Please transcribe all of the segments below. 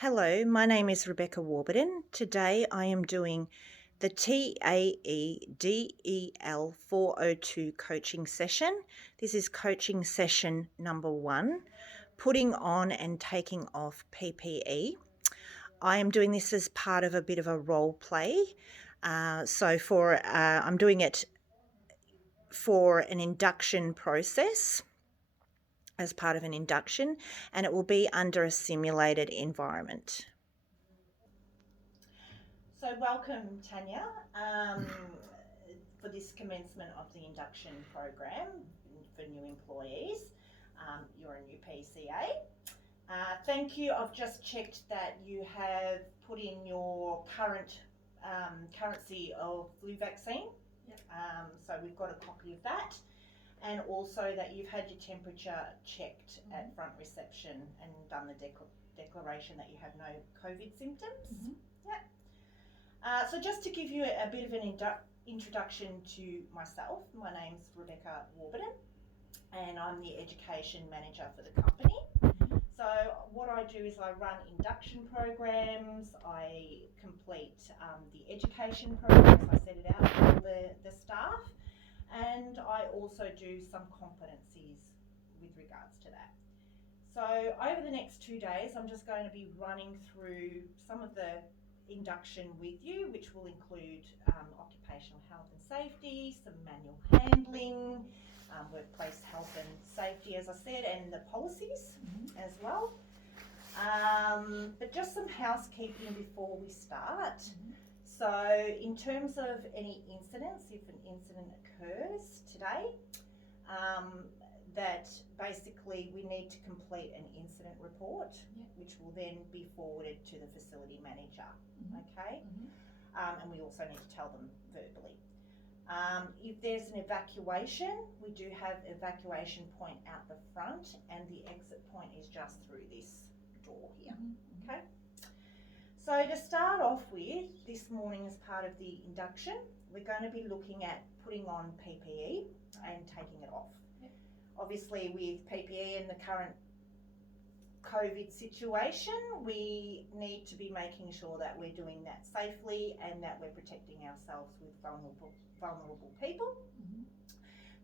Hello, my name is Rebecca Warburton. Today I am doing the TAEDEL402 coaching session. This is coaching session number 1, putting on and taking off PPE. I am doing this as part of a bit of a role play. I'm doing it for an induction process, as part of an induction, and it will be under a simulated environment. So welcome, Tanya, for this commencement of the induction program for new employees. You're a new PCA. Thank you. I've just checked that you have put in your currency of flu vaccine. Yep. So we've got a copy of that. And also that you've had your temperature checked at front reception and done the declaration that you have no COVID symptoms. Yep. So just to give you a bit of an introduction to myself, my name's Rebecca Warburton and I'm the education manager for the company. So what I do is I run induction programs, I complete the education programs, I set it out for the staff, and I also do some competencies with regards to that. So over the next 2 days, I'm just going to be running through some of the induction with you, which will include occupational health and safety, some manual handling, workplace health and safety, as I said, and the policies as well. But just some housekeeping before we start. So in terms of any incidents, if an incident occurs today, that basically we need to complete an incident report, which will then be forwarded to the facility manager, okay? And we also need to tell them verbally. If there's an evacuation, we do have evacuation point out the front, and the exit point is just through this door here, okay? So to start off with, this morning as part of the induction, we're going to be looking at putting on PPE and taking it off. Obviously with PPE and the current COVID situation, we need to be making sure that we're doing that safely and that we're protecting ourselves with vulnerable people.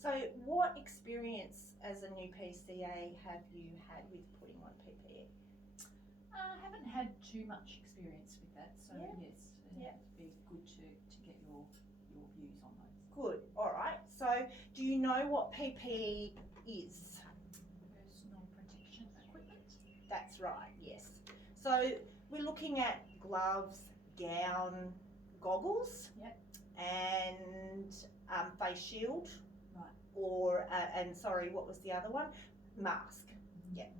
So what experience as a new PCA have you had with putting on PPE? I haven't had too much experience with that, so yes, it'd be good to get your views on those. Good, all right. So do you know what PPE is? Personal protection equipment? That's right, yes. So we're looking at gloves, gown, goggles, and face shield, right? Or what was the other one? Mask. Yeah.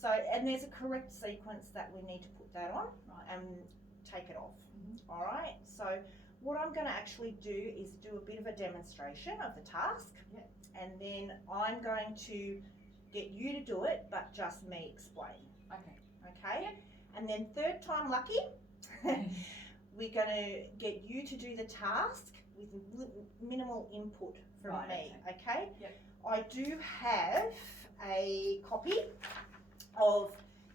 So, and there's a correct sequence that we need to put that on, and take it off. All right. So what I'm going to actually do is do a bit of a demonstration of the task, and then I'm going to get you to do it, but just me explain. Okay. And then third time lucky, we're going to get you to do the task with minimal input from me. Okay. I do have a copy of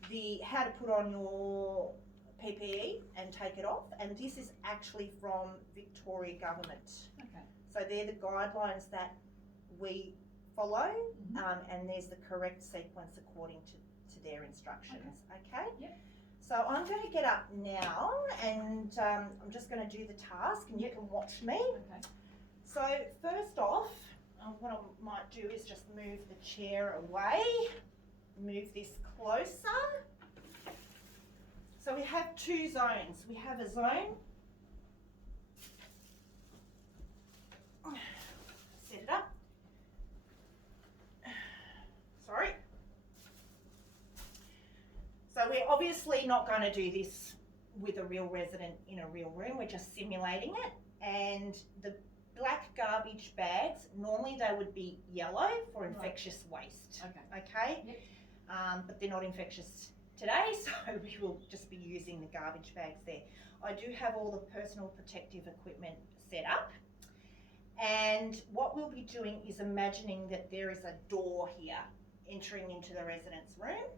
the how to put on your PPE and take it off, and this is actually from Victoria Government. So they're the guidelines that we follow, and there's the correct sequence according to their instructions. Okay. So I'm going to get up now, and I'm just going to do the task, and you can watch me. So first off, what I might do is just move the chair away, move this closer. So we have two zones. We have a zone, set it up. Sorry. So we're obviously not going to do this with a real resident in a real room. We're just simulating it. And the black garbage bags, normally they would be yellow for infectious waste. Okay? But they're not infectious today, so we will just be using the garbage bags there. I do have all the personal protective equipment set up, and what we'll be doing is imagining that there is a door here entering into the resident's room,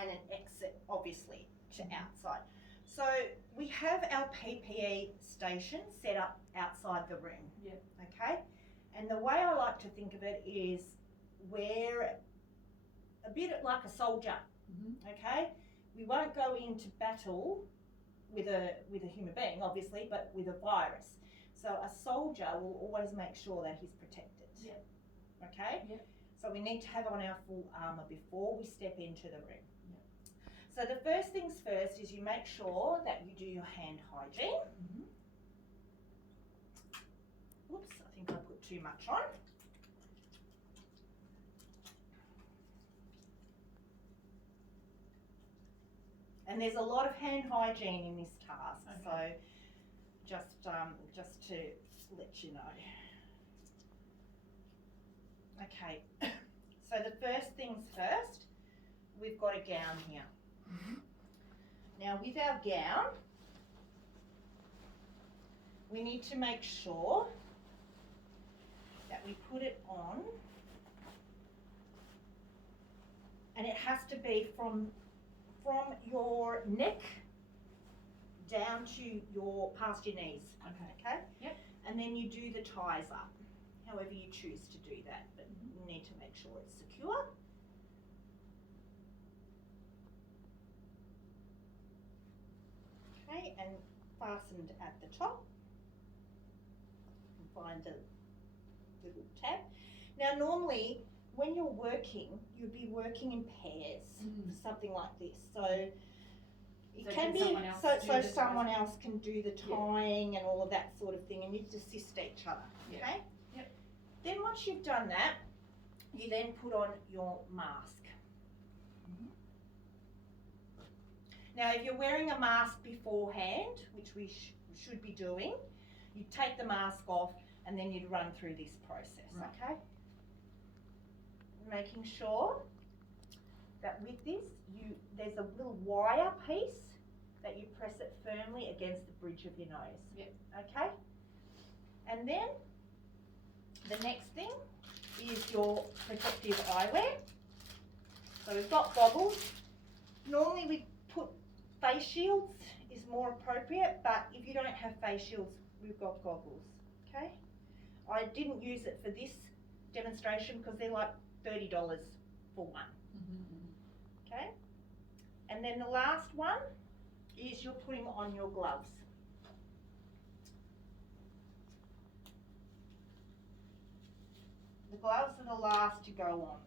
and an exit of obviously, to outside. So we have our PPE station set up outside the room. Yep. Okay? And the way I like to think of it is we're a bit like a soldier. Okay? We won't go into battle with a human being, obviously, but with a virus. So a soldier will always make sure that he's protected. Yep. Okay? Yep. So we need to have on our full armour before we step into the room. Yep. So the first things first is you make sure that you do your hand hygiene. Oops, I think I put too much on. And there's a lot of hand hygiene in this task, Okay. so just to let you know. Okay, so the first things first, we've got a gown here. Now with our gown, we need to make sure that we put it on, and it has to be from your neck down to past your knees. Okay? Yep. And then you do the ties up, however you choose to do that, but you need to make sure it's secure. Okay, and fastened at the top. Find the little tab. Now normally when you're working, you'd be working in pairs, something like this. So it So can can be someone else so do the someone ties? else can do the tying and all of that sort of thing, and you just assist each other. Yep. Okay. Yep. Then once you've done that, you then put on your mask. Now, if you're wearing a mask beforehand, which we should be doing, you take the mask off and then you'd run through this process. Right. Okay. Making sure that with this, there's a little wire piece that you press it firmly against the bridge of your nose. Yep. Okay? And then the next thing is your protective eyewear. So we've got goggles. Normally we put face shields is more appropriate, but if you don't have face shields, we've got goggles. Okay? I didn't use it for this demonstration because they're like $30 for one. Okay? And then the last one is you're putting on your gloves. The gloves are the last to go on.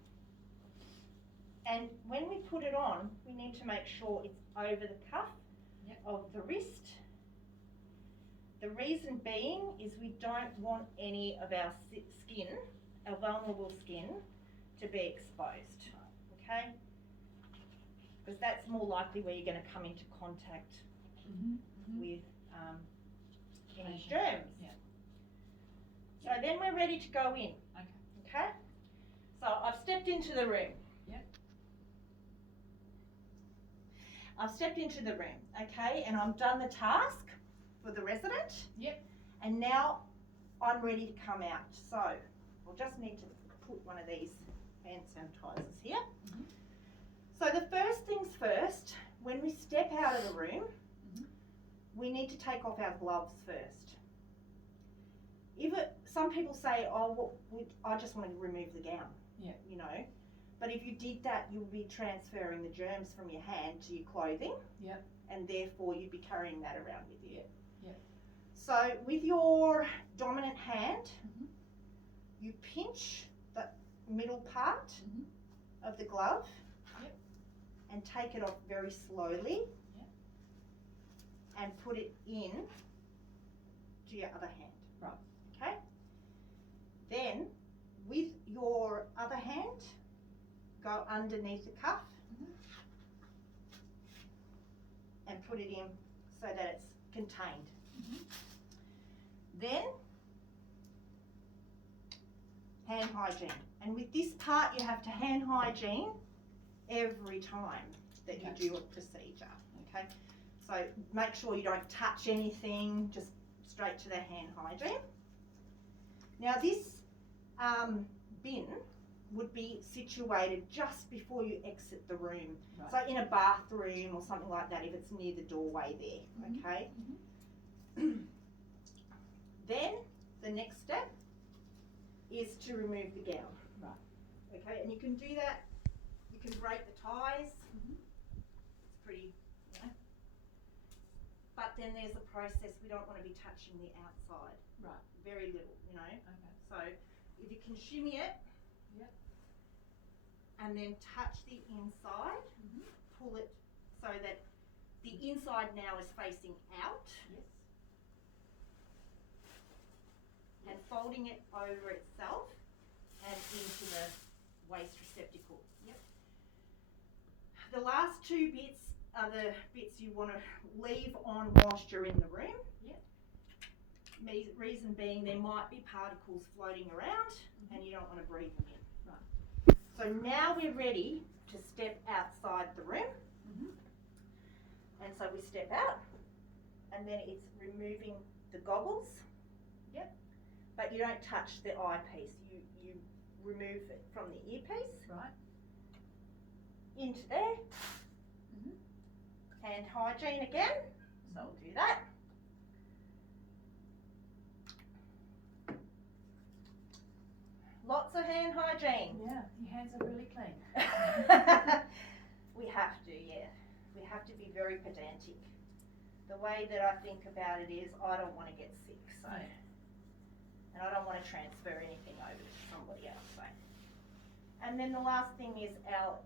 And when we put it on, we need to make sure it's over the cuff of the wrist. The reason being is we don't want any of our skin, our vulnerable skin, to be exposed. Okay? Because that's more likely where you're going to come into contact with any germs. Yeah. So then we're ready to go in. Okay? So I've stepped into the room. Yep. I've stepped into the room, okay, and I've done the task for the resident. Yep. And now I'm ready to come out. So I'll just need to put one of these hand sanitizers here. So the first things first, when we step out of the room, we need to take off our gloves first. Some people say, oh, well, I just want to remove the gown, you know. But if you did that, you'll be transferring the germs from your hand to your clothing, and therefore you'd be carrying that around with you. So with your dominant hand, you pinch the middle part of the glove and take it off very slowly and put it in to your other hand. Right. Okay? Then with your other hand, go underneath the cuff and put it in so that it's contained. Then hand hygiene. And with this part you have to hand hygiene every time that you do a procedure. Okay? So make sure you don't touch anything, just straight to the hand hygiene. Now this bin would be situated just before you exit the room. Right. So in a bathroom or something like that, if it's near the doorway there, okay? Then the next step is to remove the gown. Right. Okay, and you can do that, you can break the ties. It's pretty, you know. But then there's the process, we don't want to be touching the outside. Right. Very little, you know. Okay. So if you can shimmy it, Yep. and then touch the inside, pull it so that the inside now is facing out, Yes. and folding it over itself and into the waste receptacle. Yep. The last two bits are the bits you want to leave on whilst you're in the room. Yep. Reason being there might be particles floating around and you don't want to breathe them in. Right. So now we're ready to step outside the room. And so we step out and then it's removing the goggles. Yep. But you don't touch the eyepiece. You remove it from the earpiece. Right. Into there. Hand hygiene again. So we'll do that. Lots of hand hygiene. Yeah, your hands are really clean. We have to, yeah. We have to be very pedantic. The way that I think about it is I don't want to get sick, so, and I don't want to transfer anything over to somebody else, so. And then the last thing is our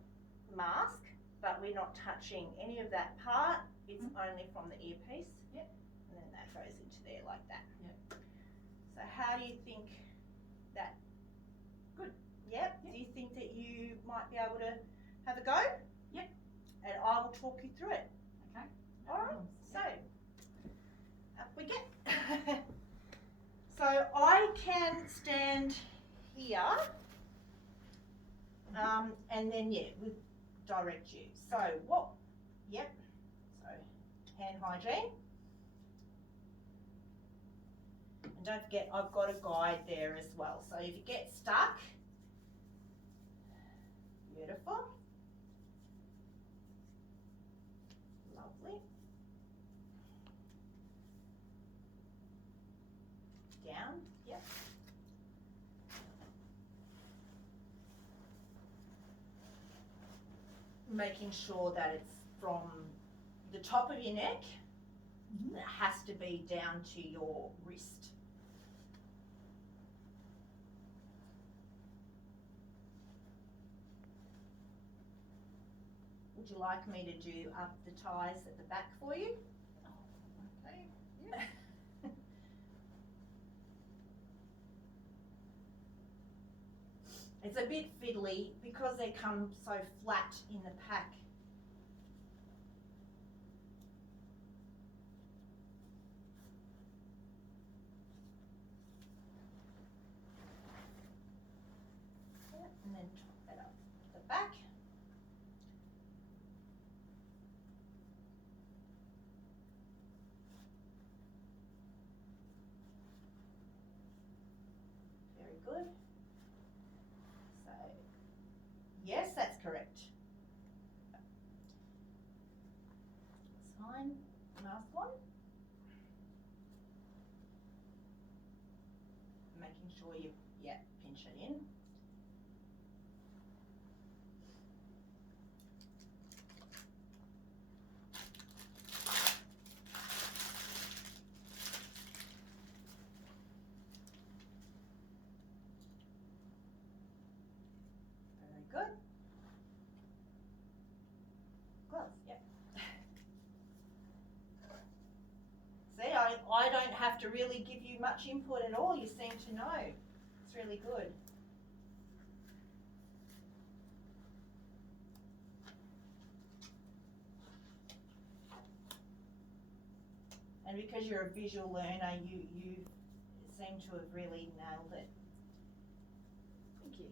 mask, but we're not touching any of that part. It's only from the earpiece. Yep. And then that goes into there like that. Yep. So how do you think that? Good. Yep. Yep. Do you think that you might be able to have a go? Yep. And I will talk you through it. Okay. All right. Problems. So up we get. So I can stand here, and then we'll direct you. So what? Yep. So hand hygiene. And don't forget, I've got a guide there as well. So if you get stuck, beautiful. Lovely. Down, yep. Making sure that it's from the top of your neck, and it has to be down to your wrist. Would you like me to do up the ties at the back for you? Oh, okay. Yeah. It's a bit fiddly because they come so flat in the pack. And then top that up the back. Very good. So, yes, that's correct. It's fine. Last one. Making sure you, pinch it in. Very good. Gloves, yep. See, I don't have to really give you much input at all. You seem to know. It's really good. And because you're a visual learner, you seem to have really nailed it. Thank you.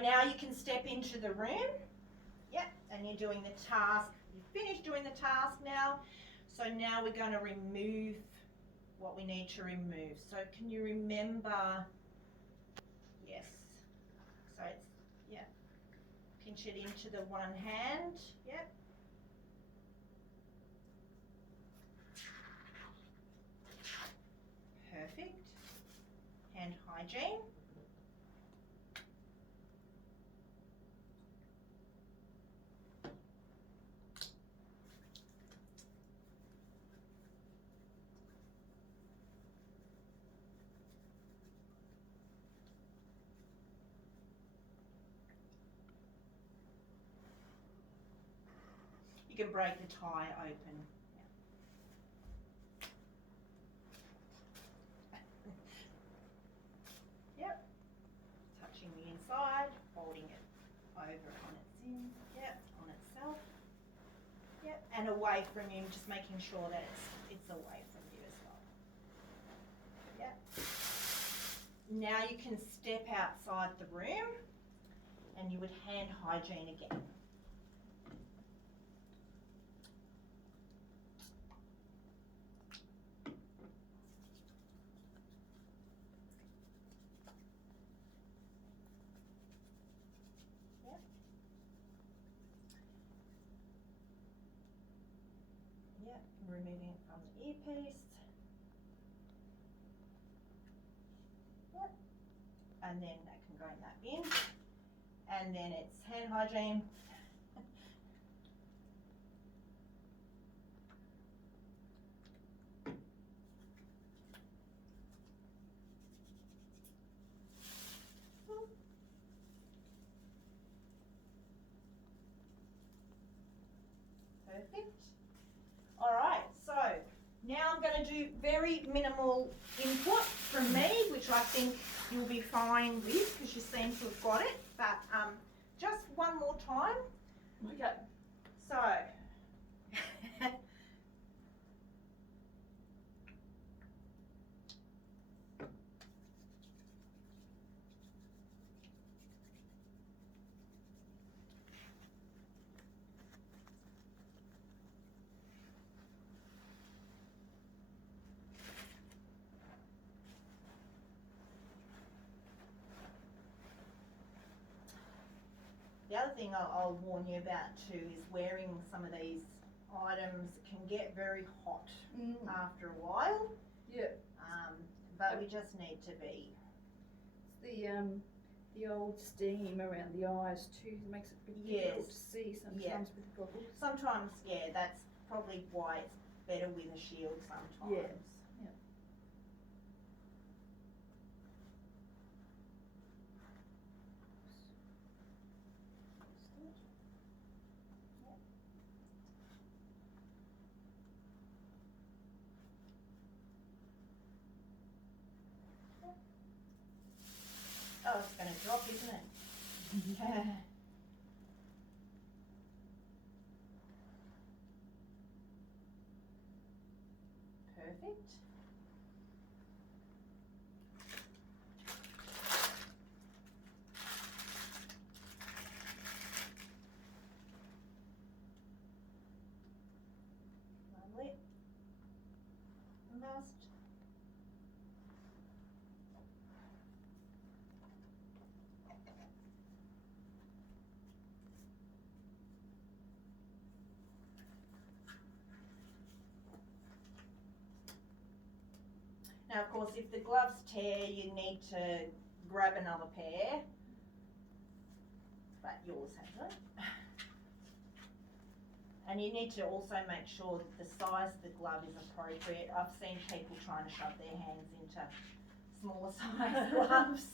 now you can step into the room. Yep, and you're doing the task. You've finished doing the task now. So now we're going to remove what we need to remove. So can you remember? Yes. So it's, yeah, pinch it into the one hand. Yep. Perfect. Hand hygiene. You can break the tie open. Yep. Touching the inside, folding it over on its in. Yep, on itself. Yep, and away from you, just making sure that it's away from you as well. Yep. Now you can step outside the room and you would hand hygiene again. Yep, removing it from the earpiece. Yep, and then that can go in that bin. And then it's hand hygiene. Perfect. All right, so now I'm going to do very minimal input from me, which I think you'll be fine with because you seem to have got it. But just one more time. Okay. So, the other thing I'll warn you about too is wearing some of these items can get very hot after a while. Yeah. But we just need to be. It's the old steam around the eyes too makes it a bit difficult to see sometimes with the goggles. Sometimes, yeah, that's probably why it's better with a shield sometimes. Yeah. Yeah. Oh, it's going to drop, isn't it? Perfect. Lovely. Last. Now, of course, if the gloves tear, you need to grab another pair, but yours hasn't. And you need to also make sure that the size of the glove is appropriate. I've seen people trying to shove their hands into smaller size gloves.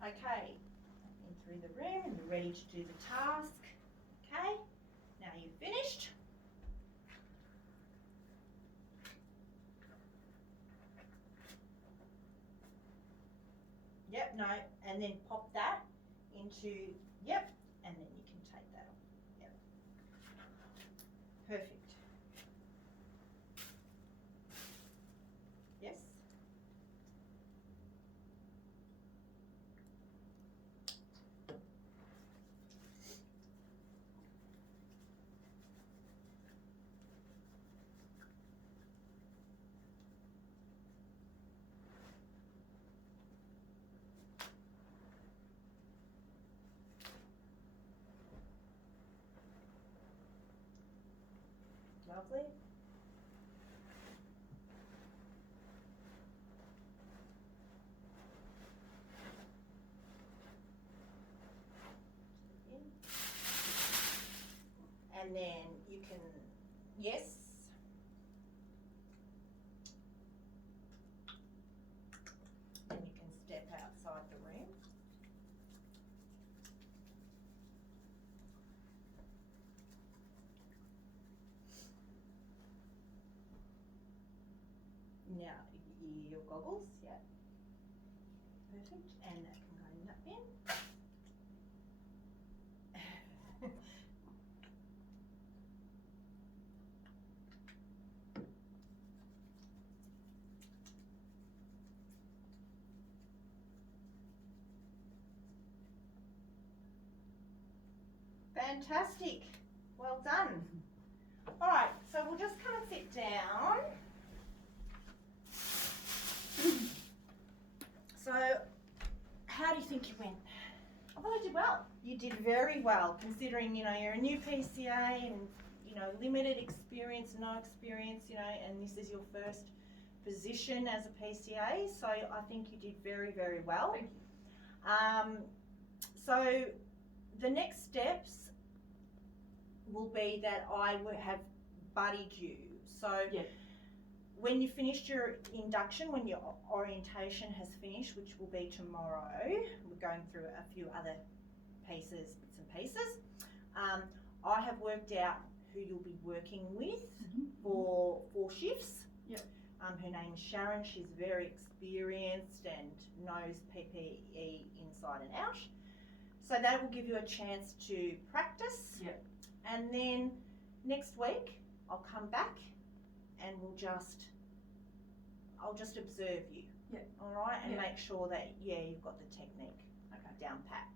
Okay, in through the room and you're ready to do the task. Okay, now you've finished. Yep, no, and then pop that into, yep, and then you can take that off. Yep. Perfect. Yes. Lovely. And then you can, yes. Then you can step outside the room. Now, your goggles, yeah. Perfect, and that can go in that bin. Fantastic, well done. All right, so we'll just come and sit down. So, how do you think you went? I thought I did well. You did very well, considering, you know, you're a new PCA and, you know, limited experience, no experience, you know, and this is your first position as a PCA, so I think you did very, very well. Thank you. So the next steps will be that I would have buddied you. So Yeah. when you finished your induction, when your orientation has finished, which will be tomorrow, we're going through a few other bits and pieces. I have worked out who you'll be working with for 4 shifts. Yep. Her name is Sharon. She's very experienced and knows PPE inside and out. So that will give you a chance to practice. Yep. And then next week I'll come back and I'll just observe you. Yep. All right, and Yep. make sure that you've got the technique Okay. down pat.